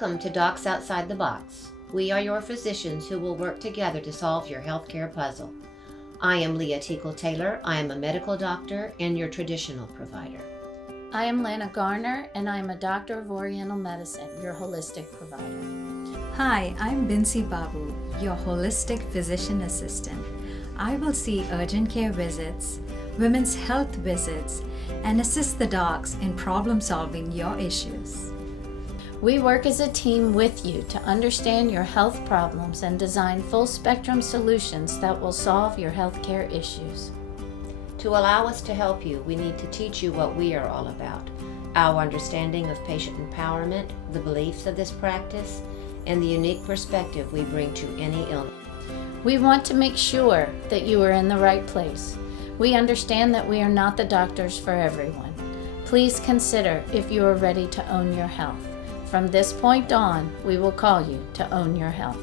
Welcome to Docs Outside the Box. We are your physicians who will work together to solve your healthcare puzzle. I am Leah Teakle-Taylor. I am a medical doctor and your traditional provider. I am Lana Garner, and I am a doctor of Oriental medicine, your holistic provider. Hi, I'm Binsi Babu, your holistic physician assistant. I will see urgent care visits, women's health visits, and assist the docs in problem solving your issues. We work as a team with you to understand your health problems and design full spectrum solutions that will solve your healthcare issues. To allow us to help you, we need to teach you what we are all about, our understanding of patient empowerment, the beliefs of this practice, and the unique perspective we bring to any illness. We want to make sure that you are in the right place. We understand that we are not the doctors for everyone. Please consider if you are ready to own your health. From this point on, we will call you to own your health.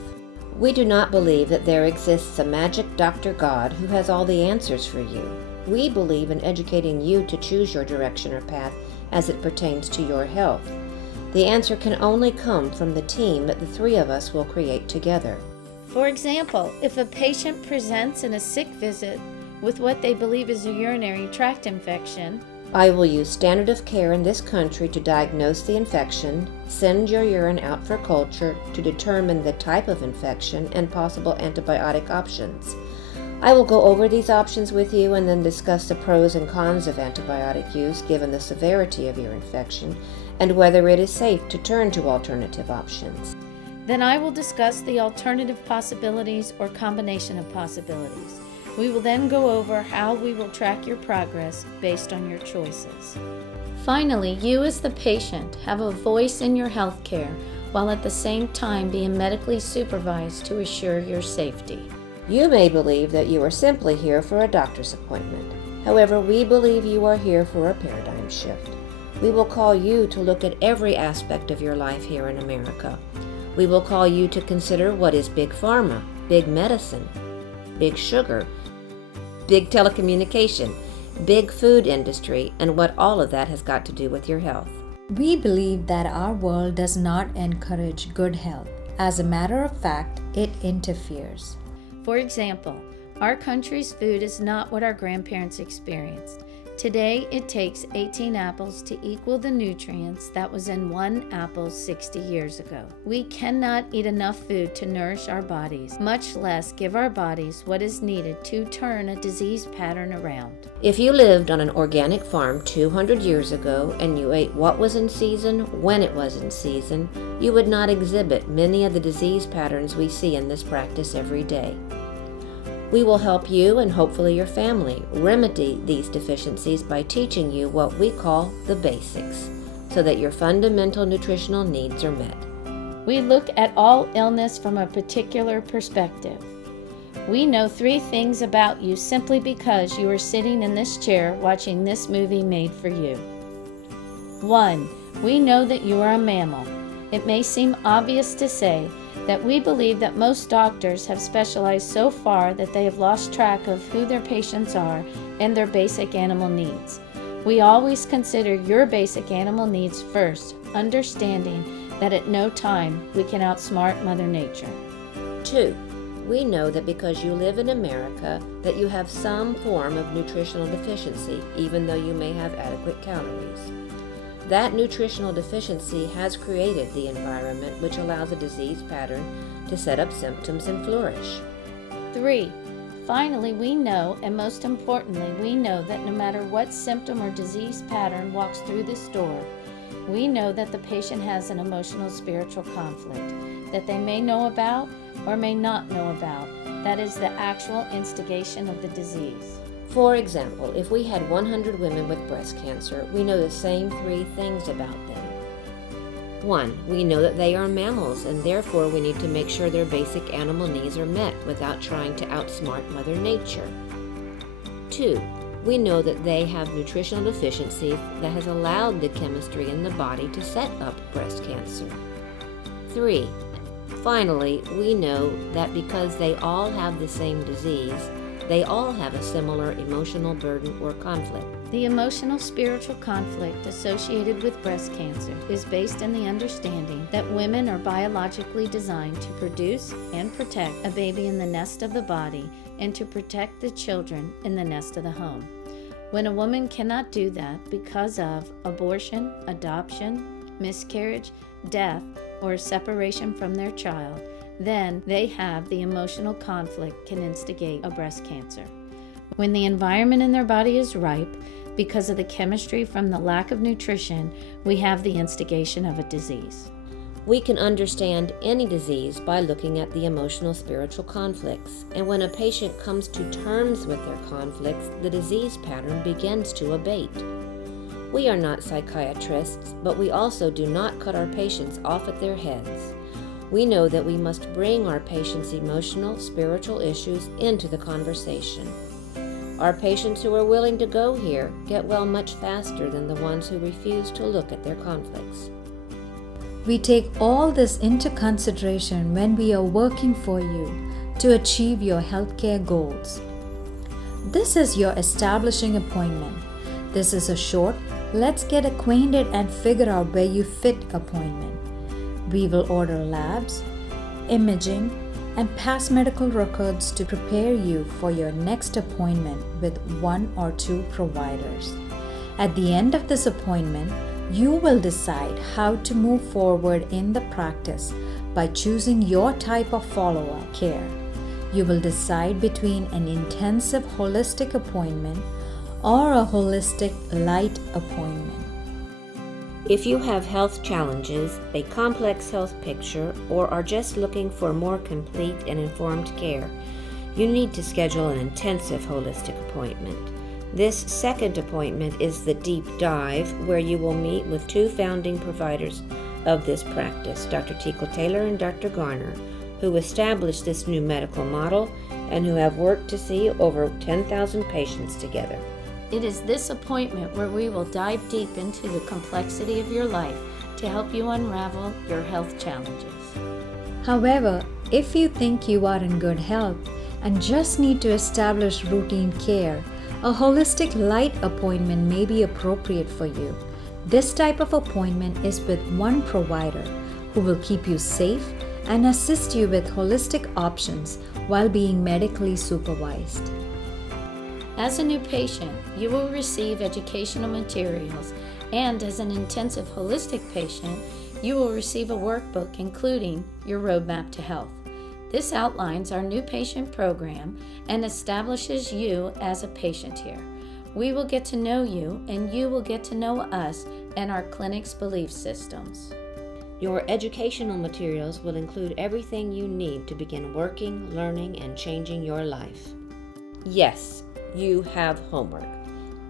We do not believe that there exists a magic Dr. God who has all the answers for you. We believe in educating you to choose your direction or path as it pertains to your health. The answer can only come from the team that the three of us will create together. For example, if a patient presents in a sick visit with what they believe is a urinary tract infection, I will use standard of care in this country to diagnose the infection, send your urine out for culture to determine the type of infection and possible antibiotic options. I will go over these options with you and then discuss the pros and cons of antibiotic use given the severity of your infection and whether it is safe to turn to alternative options. Then I will discuss the alternative possibilities or combination of possibilities. We will then go over how we will track your progress based on your choices. Finally, you as the patient have a voice in your health care while at the same time being medically supervised to assure your safety. You may believe that you are simply here for a doctor's appointment. However, we believe you are here for a paradigm shift. We will call you to look at every aspect of your life here in America. We will call you to consider what is big pharma, big medicine, big sugar, big telecommunication, big food industry, and what all of that has got to do with your health. We believe that our world does not encourage good health. As a matter of fact, it interferes. For example, our country's food is not what our grandparents experienced. Today, it takes 18 apples to equal the nutrients that was in one apple 60 years ago. We cannot eat enough food to nourish our bodies, much less give our bodies what is needed to turn a disease pattern around. If you lived on an organic farm 200 years ago and you ate what was in season when it was in season, you would not exhibit many of the disease patterns we see in this practice every day. We will help you and hopefully your family remedy these deficiencies by teaching you what we call the basics, so that your fundamental nutritional needs are met. We look at all illness from a particular perspective. We know 3 things about you simply because you are sitting in this chair watching this movie made for you. 1. We know that you are a mammal. It may seem obvious to say that we believe that most doctors have specialized so far that they have lost track of who their patients are and their basic animal needs. We always consider your basic animal needs first, understanding that at no time we can outsmart Mother Nature. 2. We know that because you live in America, that you have some form of nutritional deficiency, even though you may have adequate calories. That nutritional deficiency has created the environment which allows a disease pattern to set up symptoms and flourish. 3. Finally, we know, and most importantly, we know that no matter what symptom or disease pattern walks through this door, we know that the patient has an emotional spiritual conflict that they may know about or may not know about. That is the actual instigation of the disease. For example, if we had 100 women with breast cancer, we know the same 3 things about them. 1. We know that they are mammals, and therefore we need to make sure their basic animal needs are met without trying to outsmart Mother Nature. 2. We know that they have nutritional deficiencies that has allowed the chemistry in the body to set up breast cancer. 3. Finally, we know that because they all have the same disease, They all have a similar emotional burden or conflict. The emotional spiritual conflict associated with breast cancer is based in the understanding that women are biologically designed to produce and protect a baby in the nest of the body and to protect the children in the nest of the home. When a woman cannot do that because of abortion, adoption, miscarriage, death, or separation from their child, then they have the emotional conflict can instigate a breast cancer. When the environment in their body is ripe, because of the chemistry from the lack of nutrition, we have the instigation of a disease. We can understand any disease by looking at the emotional spiritual conflicts, and when a patient comes to terms with their conflicts, the disease pattern begins to abate. We are not psychiatrists, but we also do not cut our patients off at their heads. We know that we must bring our patients' emotional, spiritual issues into the conversation. Our patients who are willing to go here get well much faster than the ones who refuse to look at their conflicts. We take all this into consideration when we are working for you to achieve your healthcare goals. This is your establishing appointment. This is a short, let's get acquainted and figure out where you fit appointment. We will order labs, imaging, and past medical records to prepare you for your next appointment with one or two providers. At the end of this appointment, you will decide how to move forward in the practice by choosing your type of follow-up care. You will decide between an intensive holistic appointment or a holistic light appointment. If you have health challenges, a complex health picture, or are just looking for more complete and informed care, you need to schedule an intensive holistic appointment. This second appointment is the deep dive, where you will meet with two founding providers of this practice, Dr. Teakle Taylor and Dr. Garner, who established this new medical model and who have worked to see over 10,000 patients together. It is this appointment where we will dive deep into the complexity of your life to help you unravel your health challenges. However, if you think you are in good health and just need to establish routine care, a holistic light appointment may be appropriate for you. This type of appointment is with one provider who will keep you safe and assist you with holistic options while being medically supervised. As a new patient, you will receive educational materials, and as an intensive holistic patient, you will receive a workbook including your roadmap to health. This outlines our new patient program and establishes you as a patient here. We will get to know you, and you will get to know us and our clinic's belief systems. Your educational materials will include everything you need to begin working, learning, and changing your life. Yes, you have homework.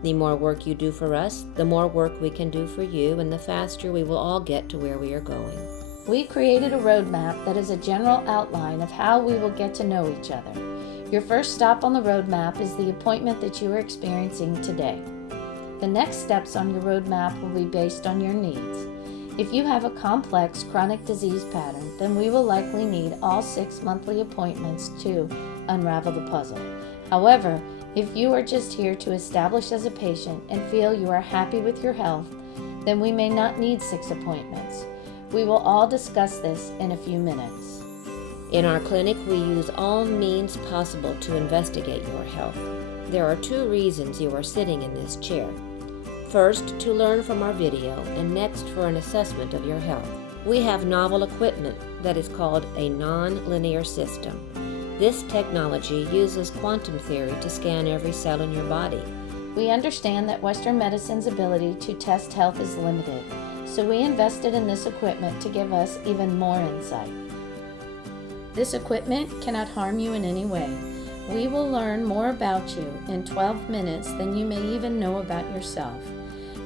The more work you do for us, the more work we can do for you, and the faster we will all get to where we are going. We created a roadmap that is a general outline of how we will get to know each other. Your first stop on the roadmap is the appointment that you are experiencing today. The next steps on your roadmap will be based on your needs. If you have a complex chronic disease pattern, then we will likely need all 6 monthly appointments to unravel the puzzle. However, if you are just here to establish as a patient and feel you are happy with your health, then we may not need 6 appointments. We will all discuss this in a few minutes. In our clinic, we use all means possible to investigate your health. There are 2 reasons you are sitting in this chair. First, to learn from our video, and next for an assessment of your health. We have novel equipment that is called a non-linear system. This technology uses quantum theory to scan every cell in your body. We understand that Western medicine's ability to test health is limited, so we invested in this equipment to give us even more insight. This equipment cannot harm you in any way. We will learn more about you in 12 minutes than you may even know about yourself.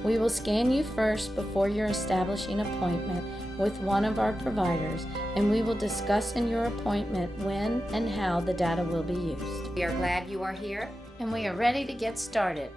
We will scan you first before your establishing appointment with one of our providers, and we will discuss in your appointment when and how the data will be used. We are glad you are here. And we are ready to get started.